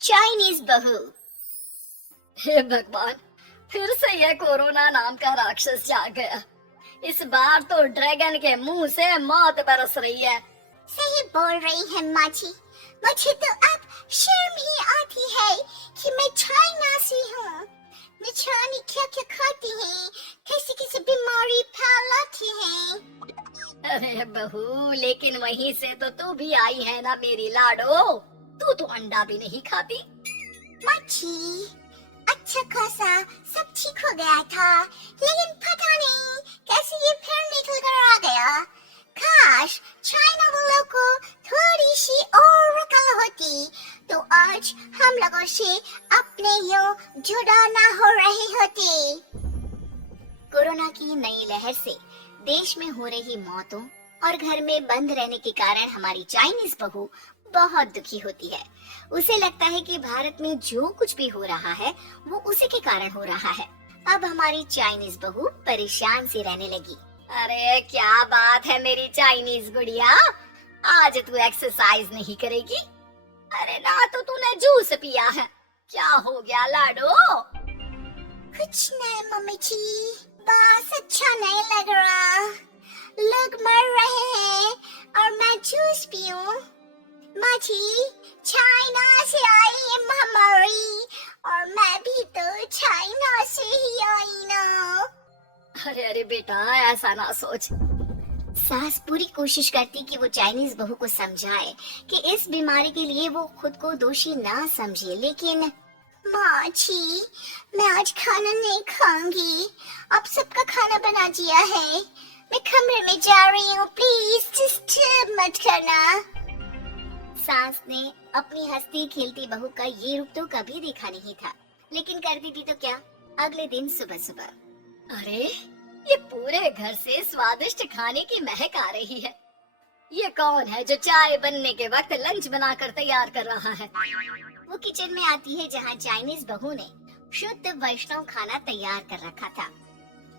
Chinese बहू। हे भगवान, फिर से यह कोरोना नाम का राक्षस जाग गया। इस बार तो ड्रैगन के मुंह से मौत बरस रही है। सही बोल रही है माँ जी। मुझे तो अब शर्म ही आती है कि मैं चाइना से हूँ। न जाने क्या क्या खाती हैं, कैसी कैसी बीमारी फैलाती हैं। अरे बहू, लेकिन वहीं से तो तू भी आई है ना मेरी लाडो। तू तो अंडा भी नहीं खाती। माँ जी, अच्छा खासा सब ठीक हो गया था, लेकिन पता नहीं कैसे ये फिर निकल कर आ गया। काश चाइना वालों को थोड़ी सी और अकल होती तो आज हम लोगों से अपने यूं जुदा ना हो रहे होते। कोरोना की नई लहर से देश में हो रही मौतों और घर में बंद रहने के कारण हमारी चाइनीज बहू बहुत दुखी होती है। उसे लगता है कि भारत में जो कुछ भी हो रहा है वो उसी के कारण हो रहा है। अब हमारी चाइनीज बहू परेशान सी रहने लगी। अरे क्या बात है मेरी चाइनीज गुड़िया, आज तू एक्सरसाइज नहीं करेगी? अरे ना तो तूने जूस पिया है, क्या हो गया लाडो? कुछ नहीं मम्मी जी, बस अच्छा नहीं लग रहा। लोग मर रहे हैं और मैं जूस पीऊं। माँ जी, चाइना से आई है महामारी और मैं भी तो चाइना से ही आई ना। अरे अरे बेटा, ऐसा ना सोच। सास पूरी कोशिश करती कि वो चाइनीज बहू को समझाए कि इस बीमारी के लिए वो खुद को दोषी ना समझे, लेकिन माँ जी, मैं आज खाना नहीं खाऊंगी। आप सबका खाना बना दिया है। मैं कमरे में जा रही हूँ, प्लीज डिस्टर्ब मत करना। सास ने अपनी हंसती खेलती बहू का ये रूप तो कभी देखा नहीं था, लेकिन करती भी तो क्या। अगले दिन सुबह सुबह, अरे ये पूरे घर से स्वादिष्ट खाने की महक आ रही है। ये कौन है जो चाय बनने के वक्त लंच बनाकर तैयार कर रहा है? वो किचन में आती है जहाँ चाइनीज बहू ने शुद्ध वैष्णव खाना तैयार कर रखा था।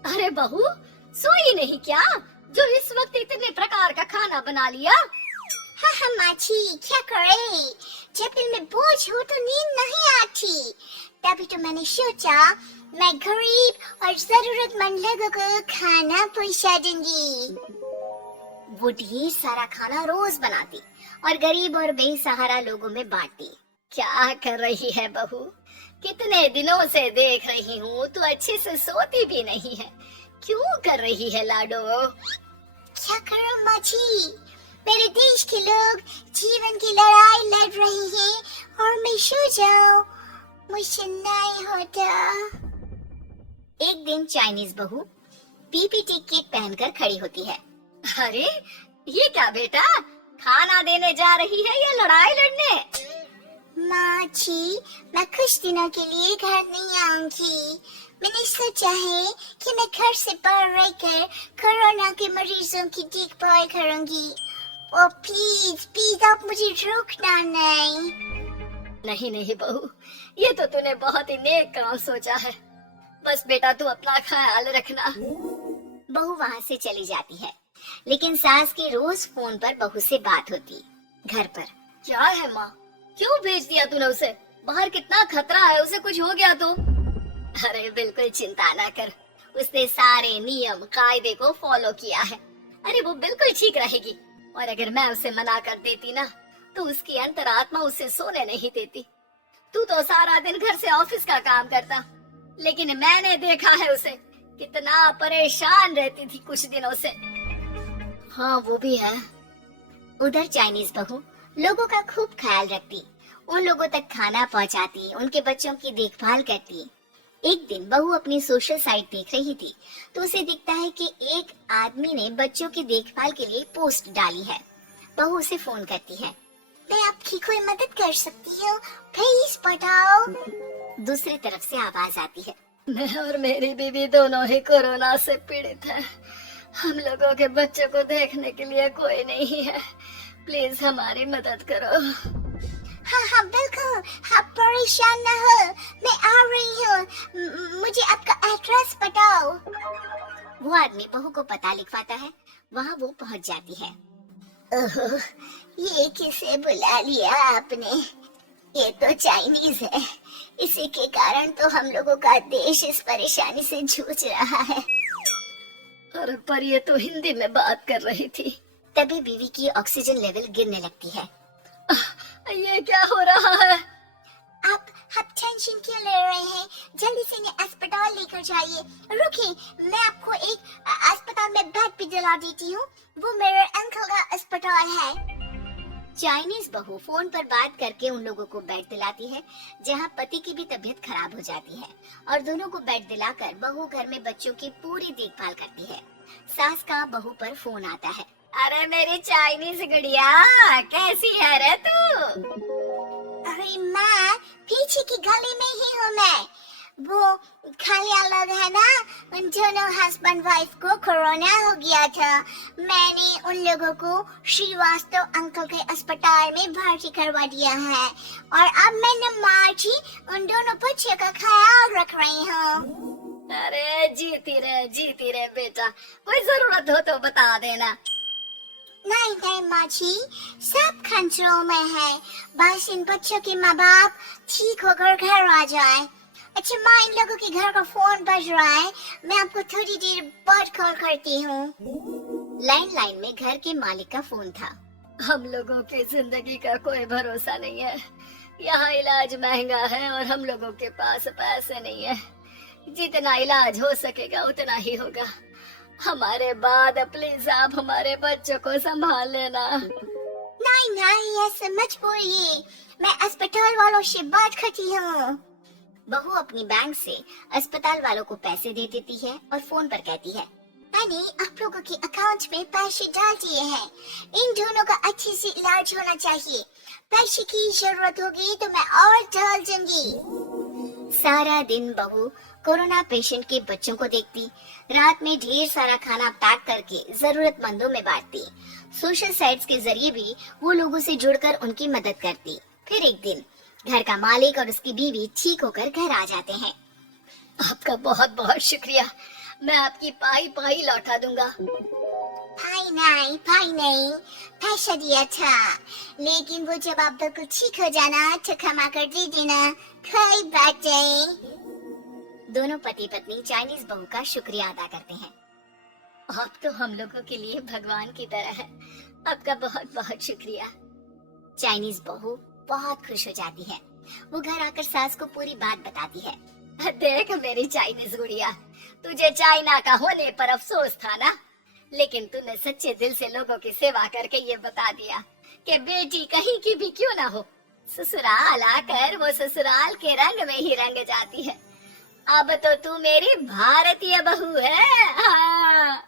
अरे बहू, सोई नहीं क्या जो इस वक्त इतने प्रकार का खाना बना लिया? हाँ हाँ माँ जी, क्या करे, जब दिल में बोझ हो तो नींद नहीं आती। तभी तो मैंने सोचा मैं गरीब और जरूरतमंद लोगों को खाना पहुँचा दूंगी। वो ढेर सारा खाना रोज बनाती और गरीब और बेसहारा लोगों में बांटती। क्या कर रही है बहू? कितने दिनों से देख रही हूँ तू अच्छे से सोती भी नहीं है। क्यों कर रही है लाडो? क्या करूँ माँ जी, मेरे देश के लोग जीवन की लड़ाई लड़ रहे हैं और मैं सो जाऊं, मुझसे नहीं होता। एक दिन चाइनीज बहू पीपीटी किट पहनकर खड़ी होती है। अरे ये क्या बेटा, खाना देने जा रही है या लड़ाई लड़ने? माँ जी, मैं कुछ दिनों के लिए घर नहीं आऊंगी। मैंने सोचा है कि मैं घर से बाहर रहकर कोरोना के मरीजों की देखभाल करूंगी। ओ प्लीज प्लीज आप मुझे रोकना नहीं। नहीं नहीं बहू, ये तो तूने बहुत ही नेक काम सोचा है। बस बेटा तू अपना ख्याल रखना। बहू वहाँ से चली जाती है, लेकिन सास की रोज फोन पर बहू से बात होती। घर पर क्या है माँ, क्यों भेज दिया तूने उसे? बाहर कितना खतरा है, उसे कुछ हो गया तो? अरे बिल्कुल चिंता ना कर, उसने सारे नियम कायदे को फॉलो किया है। अरे वो बिल्कुल ठीक रहेगी। और अगर मैं उसे मना कर देती ना तो उसकी अंतरात्मा उसे सोने नहीं देती। तू तो सारा दिन घर से ऑफिस का काम करता, लेकिन मैंने देखा है उसे कितना परेशान रहती थी कुछ दिनों से। हाँ वो भी है। उधर चाइनीज बहू लोगों का खूब ख्याल रखती, उन लोगों तक खाना पहुंचाती, उनके बच्चों की देखभाल करती। एक दिन बहू अपनी सोशल साइट देख रही थी तो उसे दिखता है कि एक आदमी ने बच्चों की देखभाल के लिए पोस्ट डाली है। बहू उसे फोन करती है। मैं आपकी कोई मदद कर सकती हूँ, प्लीज बताओ। दूसरी तरफ से आवाज आती है। मैं और मेरी बीवी दोनों ही कोरोना से पीड़ित हैं। हम लोगों के बच्चों को देखने के लिए कोई नहीं है, प्लीज हमारी मदद करो। हाँ हाँ बिल्कुल, आप परेशान न हो, मैं आ रही हूँ। मुझे आपका एड्रेस बताओ। वो आदमी बहू को पता लिखवाता है, वहाँ वो पहुँच जाती है। ओह, ये किसे बुला लिया आपने? ये तो चाइनीज है। इसी के कारण तो हम लोगों का देश इस परेशानी से जूझ रहा है। अरे पर ये तो हिंदी में बात कर रही थी। तभी बीवी की ऑक्सीजन लेवल गिरने लगती है। ये क्या हो रहा है? आप टेंशन क्यों ले रहे हैं? जल्दी से इन्हें अस्पताल लेकर जाइए। रुकिए, मैं आपको एक अस्पताल में बेड भी दिला देती हूँ। वो मेरे अंकल का अस्पताल है। चाइनीज बहू फोन पर बात करके उन लोगों को बेड दिलाती है, जहाँ पति की भी तबीयत खराब हो जाती है और दोनों को बेड दिलाकर बहू घर में बच्चों की पूरी देखभाल करती है। सास का बहू पर फोन आता है। अरे मेरी चाइनीज गुड़िया, कैसी है रे तू? अरे माँ, पीछे की गली में ही हूँ मैं। वो खालिया लोग है ना, उन दोनों हस्बैंड वाइफ को कोरोना हो गया था। मैंने उन लोगों को श्रीवास्तव अंकल के अस्पताल में भर्ती करवा दिया है और अब मैं माँ जी उन दोनों बच्चों का ख्याल रख रही हूँ। अरे जीती रे बेटा, कोई जरूरत हो तो बता देना। नहीं नहीं माँ जी, सब कंट्रोल में है। बस इन बच्चों के माँ बाप ठीक होकर घर आ जाए। अच्छा माँ, इन लोगों के घर का फोन बज रहा है, मैं आपको थोड़ी देर बाद कॉल करती हूँ। लैंडलाइन में घर के मालिक का फोन था। हम लोगों की जिंदगी का कोई भरोसा नहीं है। यहाँ इलाज महंगा है और हम लोगों के पास पैसे नहीं है। जितना इलाज हो सकेगा उतना ही होगा। हमारे बाद प्लीज आप हमारे बच्चों को संभाल लेना। नहीं नहीं, ऐसे मत बोलिए, मैं अस्पताल वालों से बात करती हूँ। बहू अपनी बैंक से अस्पताल वालों को पैसे दे देती है और फोन पर कहती है, मैंने आप लोगों के अकाउंट में पैसे डाल दिए हैं। इन दोनों का अच्छे से इलाज होना चाहिए। पैसे की जरूरत होगी तो मैं और डाल दूंगी। सारा दिन बहू कोरोना पेशेंट के बच्चों को देखती, रात में ढेर सारा खाना पैक करके जरूरतमंदों में बांटती। सोशल साइट्स के जरिए भी वो लोगों से जुड़कर उनकी मदद करती। फिर एक दिन घर का मालिक और उसकी बीवी ठीक होकर घर आ जाते हैं। आपका बहुत बहुत शुक्रिया, मैं आपकी पाई पाई लौटा दूंगा। पाई नहीं, पैसा दिया था, लेकिन वो जब आप बिल्कुल ठीक हो जाना तो क्षमा कर दे देना। कोई बात नहीं। दोनों पति पत्नी चाइनीज बहू का शुक्रिया अदा करते हैं। आप तो हम लोगों के लिए भगवान की तरह है, आपका बहुत बहुत शुक्रिया। चाइनीज बहू बहुत खुश हो जाती है। वो घर आकर सास को पूरी बात बताती है। देख मेरी चाइनीज गुड़िया, तुझे चाइना का होने पर अफसोस था ना, लेकिन तूने सच्चे दिल से लोगों की सेवा करके ये बता दिया कि बेटी कहीं की भी क्यों ना हो, ससुराल आकर वो ससुराल के रंग में ही रंग जाती है। अब तो तू मेरी भारतीय बहू है। हाँ।